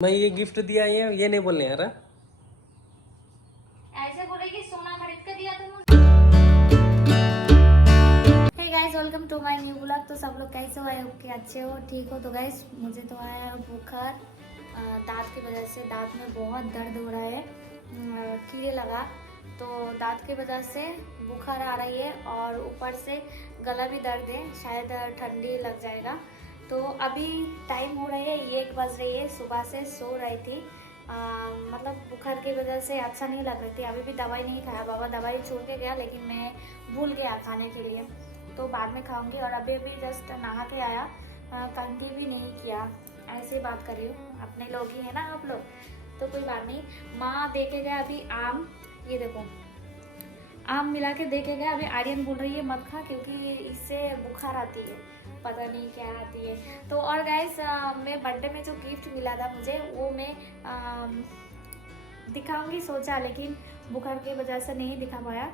मैं ये गिफ्ट दिया ये नहीं बोलने यार। ऐसे बोले कि सोना खरीद के दिया तुम। Hey guys, welcome to my new blog. तो सब लोग कैसे हो? आई होप कि अच्छे हो, ठीक हो। तो गाइस मुझे तो आया बुखार दांत की वजह से। दांत में बहुत दर्द हो रहा है, कीड़े लगा, तो दांत की वजह से बुखार आ रही है और ऊपर से गला भी दर्द है, शायद ठंडी लग जाएगा। तो अभी टाइम हो रही है 1 बज रही है, सुबह से सो रही थी। मतलब बुखार की वजह से अच्छा नहीं लग रही थी। अभी भी दवाई नहीं खाया, बाबा दवाई छोड़ के गया लेकिन मैं भूल गया खाने के लिए, तो बाद में खाऊंगी। और अभी अभी जस्ट नहा के आया, कंघी भी नहीं किया, ऐसे ही बात कर रही हूँ। अपने लोग ही है ना आप लोग, तो कोई बात नहीं। माँ देखे गए अभी आम, ये देखो आम मिला के देखे गए। अभी आर्यन बोल रही है मत खा क्योंकि इससे बुखार आती है, पता नहीं क्या आती है। तो और गाइस, मैं बर्थडे में जो गिफ्ट मिला था मुझे, वो मैं दिखाऊंगी सोचा, लेकिन बुखार की वजह से नहीं दिखा पाया,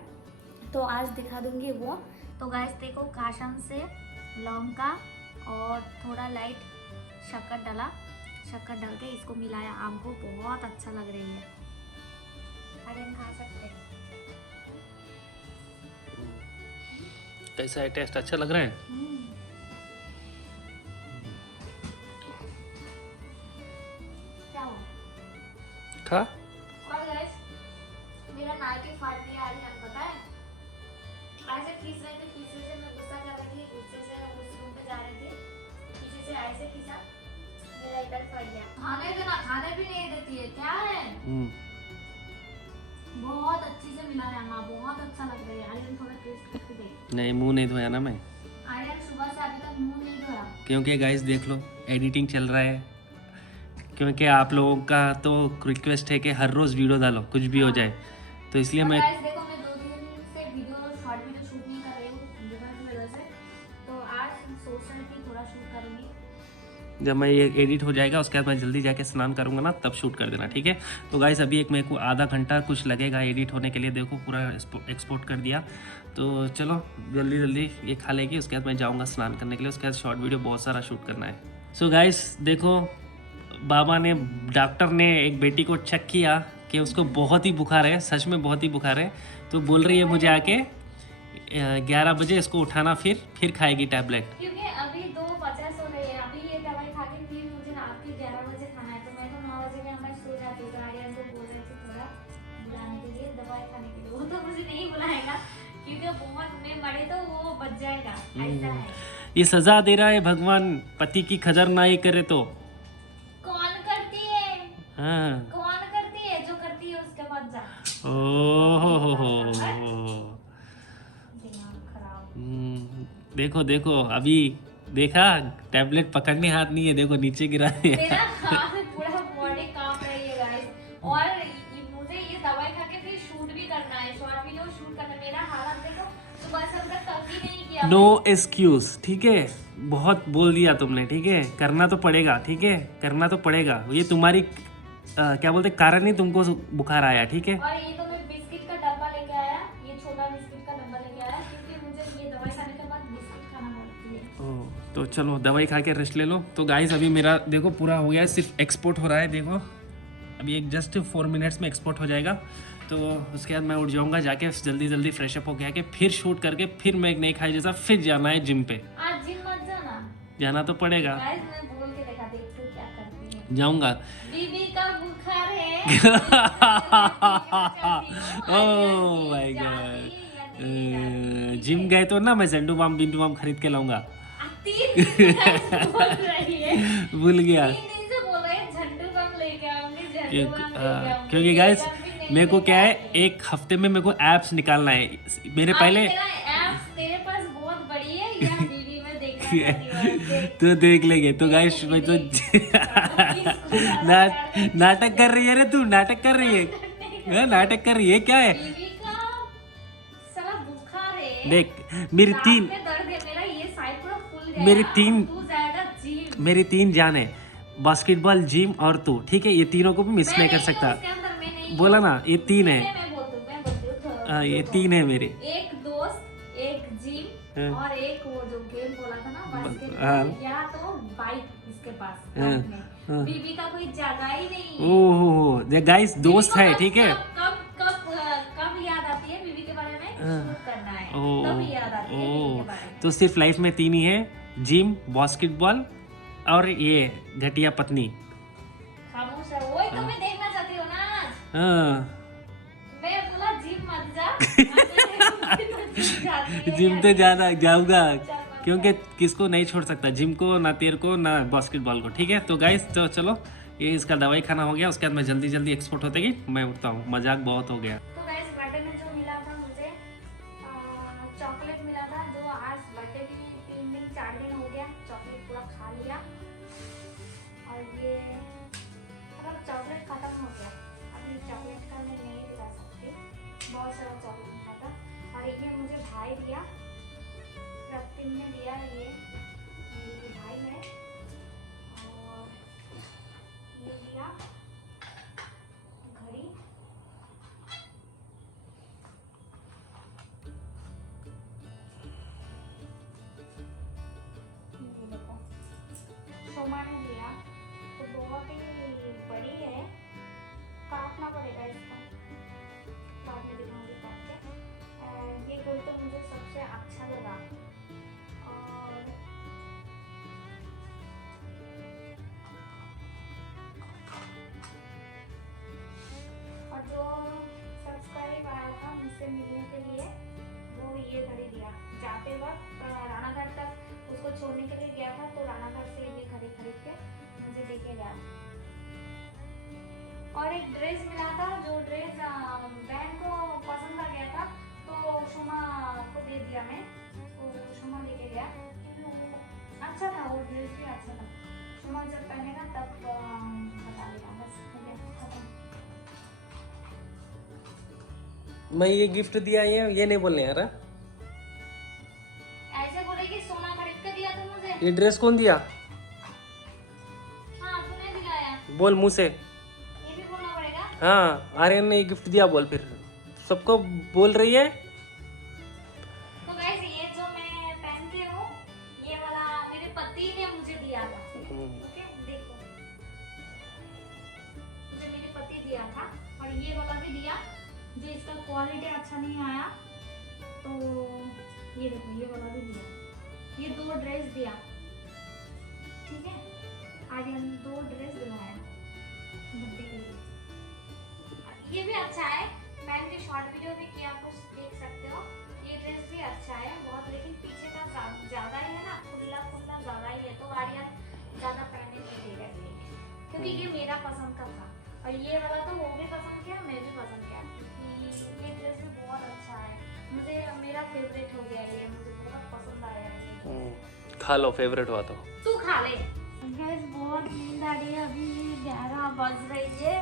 तो आज दिखा दूंगी वो। तो गाइस देखो, काशन से लौंग का और थोड़ा लाइट शक्कर डाला, शक्कर डाल के इसको मिलाया आम को, बहुत अच्छा लग रही है। आर्यन खा सकते हैं। कैसा है टेस्ट? अच्छा लग रहा है? क्या हुआ? खा। और गाइस, मेरा नाइटी फाड़ दिया आर्यन, पता है? ऐसे खींच रहे थे, पीछे से मैं गुस्सा कर रही थी, गुस्से से उस रूम पे जा रही थी, पीछे से ऐसे खींचा, मेरा इधर फट गया। खाने देना, खाने भी नहीं देती है, क्या है? बहुत अच्छी से मिला है माँ, बहुत अच्छा लग रहा है। आर्यन थोड़ा टेस्ट करके देख। नहीं, मुंह नहीं धोया ना मैं, आर्यन सुबह से अभी तक मुंह नहीं धोया। क्योंकि गाइस देख लो एडिटिंग चल रहा है, क्योंकि आप लोगों का तो रिक्वेस्ट है कि हर रोज़ वीडियो डालो कुछ भी हो जाए, तो इसलिए मैं गाइस देखो, मैं 2 दिन से शॉर्ट वीडियो शूट नहीं कर रही हूँ बुखार की वजह से, तो आज सोच रही थी थोड़ा शूट करूँगी। जब मैं ये एडिट हो जाएगा उसके बाद मैं जल्दी जाके स्नान करूँगा ना, तब शूट कर देना, ठीक है। तो गाइस अभी एक मेरे को आधा घंटा कुछ लगेगा एडिट होने के लिए। देखो पूरा एक्सपोर्ट कर दिया, तो चलो जल्दी जल्दी ये खा लेगी, उसके बाद मैं जाऊँगा स्नान करने के लिए। उसके बाद शॉर्ट वीडियो बहुत सारा शूट करना है। सो गाइस देखो, बाबा ने, डॉक्टर ने एक बेटी को चेक किया कि उसको बहुत ही बुखार है, सच में बहुत ही बुखार है। तो बोल रही है मुझे आके 11 बजे इसको उठाना, फिर खाएगी टैबलेट। क्योंकि अभी 2:50 हो रही है, अभी ये दवाई खा के फिर मुझे रात के 11 बजे खाना है, तो मैं तो 9 बजे में मैं सो जाती हूँ। तो आर्यन को बोल रही थी थोड़ा बुलाने के लिए, दवाई खाने के लिए। वो तो मुझे नहीं बुलाएगा क्योंकि बहुत मैं मरे तो वो बच जाएगा, ऐसा है। ये सजा दे रहा है भगवान, पति की कदर ना ही करे तो। कौन करती है? हाँ। कौन करती है? जो करती है उसके बाद जा। ओहो, दिमाग खराब। देखो देखो, अभी देखा टैबलेट पकड़ने हाथ नहीं है, देखो नीचे गिरा है। मेरा हाथ पूरा बॉडी कांप रही है गाइस, और मुझे ये दवाई खा के फिर शूट भी करना है, शॉर्ट वीडियो शूट करना है। मेरा हालत देखो, सुबह से अब तक कंघी नहीं किया। नो एक्सक्यूज, ठीक है, बहुत बोल दिया तुमने, ठीक है, करना तो पड़ेगा, ठीक है, करना तो पड़ेगा। ये तुम्हारी क्या बोलते कारण ही तुमको बुखार आया, ठीक है। और ये तो मैं बिस्किट का डब्बा लेके आया, ये छोटा बिस्किट का डब्बा लेके आया क्योंकि मुझे ये दवाई खाने के बाद बिस्किट खाना पड़ती है। तो चलो दवाई खा के रेस्ट ले लो। तो गाइस अभी मेरा देखो पूरा हो गया है, सिर्फ एक्सपोर्ट हो रहा है, देखो अभी एक जस्ट 4 मिनट्स में एक्सपोर्ट हो जाएगा। तो उसके बाद मैं उठ जाऊंगा, जाके जल्दी जल्दी फ्रेशअप हो गया के फिर शूट करके फिर मैं एक नई खाई जैसा फिर जाना है जिम पे। आज जिम मत जाना, जाना तो पड़ेगा। गाइस मैं बोल के देखा, देखो क्या करती है। जाऊंगा। बीबी का बुखार है। ओह माय गॉड, जिम गए तो ना मैं झंडू बाम बिंदु बाम खरीद के लाऊंगा। 3 दिन से बोल रही है, भूल गया 3 दिन से बोल रही है झंडू बम लेके आऊंगी, झंडू बम लेके आऊंगी। क्योंकि गाइस मेरे को क्या है, एक हफ्ते में मेरे को एप्स निकालना है मेरे पहले। एप्स तेरे पास बहुत बड़ी है या वीडियो में देखना तो देख लेंगे। तो गाइस मैं तो नाटक कर रही है रे, तू नाटक कर रही है, नाटक कर रही है, क्या है? बीबी का साला बुखार है, देख मेरी दांत तीन, में दर्द है, मेरा ये साइड पूरा फूल गया। मेरी तीन, तू जाएगा जिम। मेरी 3 जान है, बास्केटबॉल, जिम और तू, ठीक है, ये तीनों को भी मिस नहीं कर सकता। बोला ना, ये 3 है। मैं बोलती हूँ, ये 3 है मेरे। एक दोस्त, एक जिम और एक वो जो गेम बोला था ना बास्केटबॉल, हाँ। या तो बाइक इसके पास हाँ। घर में। हाँ। बीबी का कोई जगह ही नहीं है। ओह गाइस, दोस्त है, बीबी को ठीक है। कब याद आती है बीबी के बारे में, शूट करना है ओह तब याद आती है बीबी के बारे में। तो सिर्फ लाइफ में 3 ही है, जिम, बास्केटबॉल और ये घटिया पत्नी। खामोश है, वही तो मैं देखना चाहती हूँ ना आज। हाँ मैं बोला जिम मत जा। जिम तो ज्यादा जाऊंगा, क्योंकि किसको नहीं छोड़ सकता, जिम को ना, तेरे को ना, बास्केटबॉल को, ठीक है। तो गाइस तो चलो, ये इसका दवाई खाना हो गया, उसके बाद मैं जल्दी जल्दी एक्सपोर्ट होते ही मैं उठता हूँ, मजाक बहुत हो गया। तो गाइस बर्थडे में जो मिला था मुझे चॉकलेट मिला था, जो आज बर्थडे भी 3 दिन 4 दिन हो गया, चॉकलेट पूरा खा लिया। और ये मतलब चॉकलेट खत्म हो गया, अभी चॉकलेट का मैं नहीं दिला सकती, बहुत सारा चॉकलेट मिला था। और ये मुझे भाई दिया, रक्तिम ने दिया, ये मेरे भाई है। और ये दिया घड़ी, ये देखो सोमा ने दिया, तो बहुत ही बड़ी है, काटना पड़ेगा इसको, बाद में दिखाऊंगी काट के। ये गोल तो मुझे सबसे अच्छा लगा। और जो सब्सक्राइब आया था मुझसे मिलने के लिए, वो ये घड़ी दिया। जाते वक्त रानाघाट तक उसको छोड़ने के लिए गया था, तो रानाघाट से ये घड़ी खरीद के मुझे देके गया। और एक ड्रेस मिला था, जो ड्रेस बहन को पसंद आ गया था, तो शुमा को दे दिया मैं, तो शुमा लेके गया। अच्छा था वो ड्रेस भी, अच्छा था। शुमा जब पहनेगा तब बता देगा, बस हो गया, खत्म। मैं ये गिफ्ट दिया, ये नहीं बोलने यार। ऐसे बोलेगी सोना खरीद के दिया तो मुझे। ये ड्रेस कौन दिया? हाँ तूने दिलाया, बोल मुंह से। ये भी बोलना पड़ेगा। हाँ आर्यन ने ये गिफ्ट दिया, बोल, फिर सबको बोल रही है। तो गाइस ये जो मैं पहनती हूँ, ये वाला मेरे पति ने मुझे दिया था। ओके देखो, मुझे मेरे पति दिया था। और ये वाला भी दिया, जो इसका क्वालिटी अच्छा नहीं आया, तो ये देखो ये वाला भी दिया। ये 2 ड्रेस दिया, ठीक है। आज हम 2 ड्रेस दिलाया बर्थडे के लिए। ये भी अच्छा है, मैंने भी शॉर्ट वीडियो भी किया, कुछ देख सकते हो। ये ड्रेस भी अच्छा है बहुत, लेकिन पीछे का ज्यादा ही है ना, खुला खुला ज्यादा ही है, तो आर्यन ज्यादा पहनने नहीं देगा ये, क्योंकि ये मेरा पसंद का था। और ये वाला तो वो भी पसंद किया, मैं भी पसंद किया, क्योंकि ये ड्रेस भी बहुत अच्छा है। मुझे मेरा फेवरेट हो गया ये, मुझे बहुत पसंद आया ये। खा लो, फेवरेट हुआ तो तू खा ले। गैस बहुत नींद आ रही है, अभी 11 बज रही है,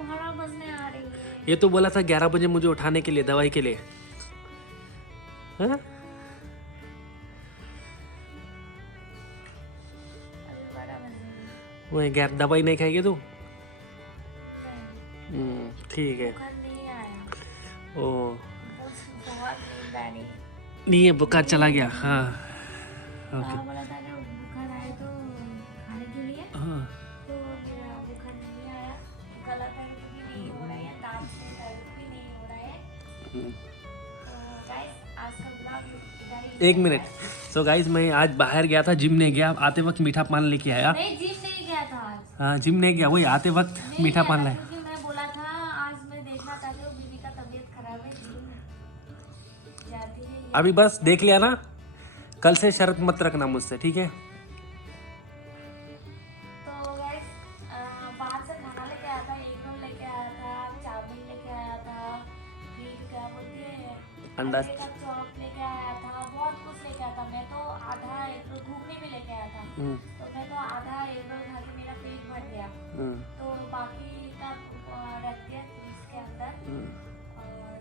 12 बजने आ रही है। ये तो बोला था 11 बजे मुझे उठाने के लिए, दवाई के लिए। हाँ? अभी 12 बज रही है। वो 11 दवाई नहीं खाएगी तू? नहीं, ठीक है। बुखार नहीं आया, ओ बहुत नींद आ रही है। नहीं है, बुखार चला गया। हाँ ओके। बोला था कि बुखार आए तो खाने के लिए, हाँ तो मेरा बुखार नहीं आया, गला दर्द भी नहीं हो रहा है, दांत में दर्द भी नहीं हो रहा है। तो गाइस आज का ब्लॉग इधर ही। 1 मिनट। सो गाइस मैं आज बाहर गया था, जिम नहीं गया, आते वक्त मीठा पान लेके आया। नहीं जिम नहीं गया था आज, हाँ जिम नहीं गया, वही आते वक्त नहीं मीठा गया पान था, लाया। क्योंकि मैं बोला था आज मैं देखना चाहती हूँ बीबी का तबीयत खराब है, जिम जाती है या अभी बस देख लिया ना, कल से शर्त मत रखना मुझसे, ठीक है। तो गाइस बाहर से खाना लेके आया था, एग रोल लेके आया था, चाउमीन लेके आया था, फिर क्या बोलते हैं अंडा अंडे का चॉप लेके आया था, बहुत कुछ लेके आया था। मैं तो आधा एग रोल, घूगनी भी लेके आया था, तो मैं तो आधा एग रोल खा के मेरा पेट भर गया, तो बाकी का रख दिया फ्रिज के अंदर। और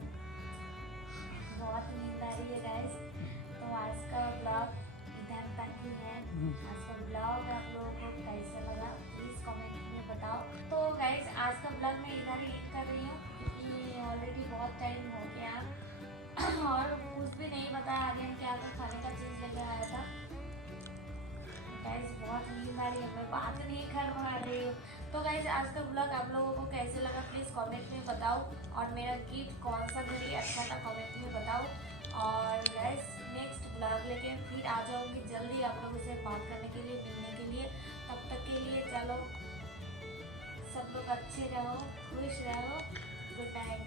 बहुत नींद आ रही है गाइस, तो आज का ब्लॉग इधर तक ही है। आज का ब्लॉग आप लोगों को कैसा लगा प्लीज़ कमेंट में बताओ। तो गाइस आज का ब्लॉग मैं इधर ही एंड कर रही हूँ, क्योंकि ऑलरेडी बहुत टाइम हो गया और कुछ भी नहीं बताया आर्यन क्या खाने का चीज़ लेके आया था। गाइस बहुत नींद आ रही है, मैं बात नहीं कर पा रही हूँ। तो गाइस आज का ब्लॉग आप लोगों को कैसे लगा प्लीज़ कमेंट में बताओ, और मेरा गिफ्ट कौन सा घड़ी अच्छा था कमेंट में बताओ। और गाइस नेक्स्ट ब्लॉग लेके फिर आ जाऊँगी जल्दी आप लोगों से बात करने के लिए, मिलने के लिए। तब तक के लिए चलो सब लोग अच्छे रहो, खुश रहो, गुड नाइट।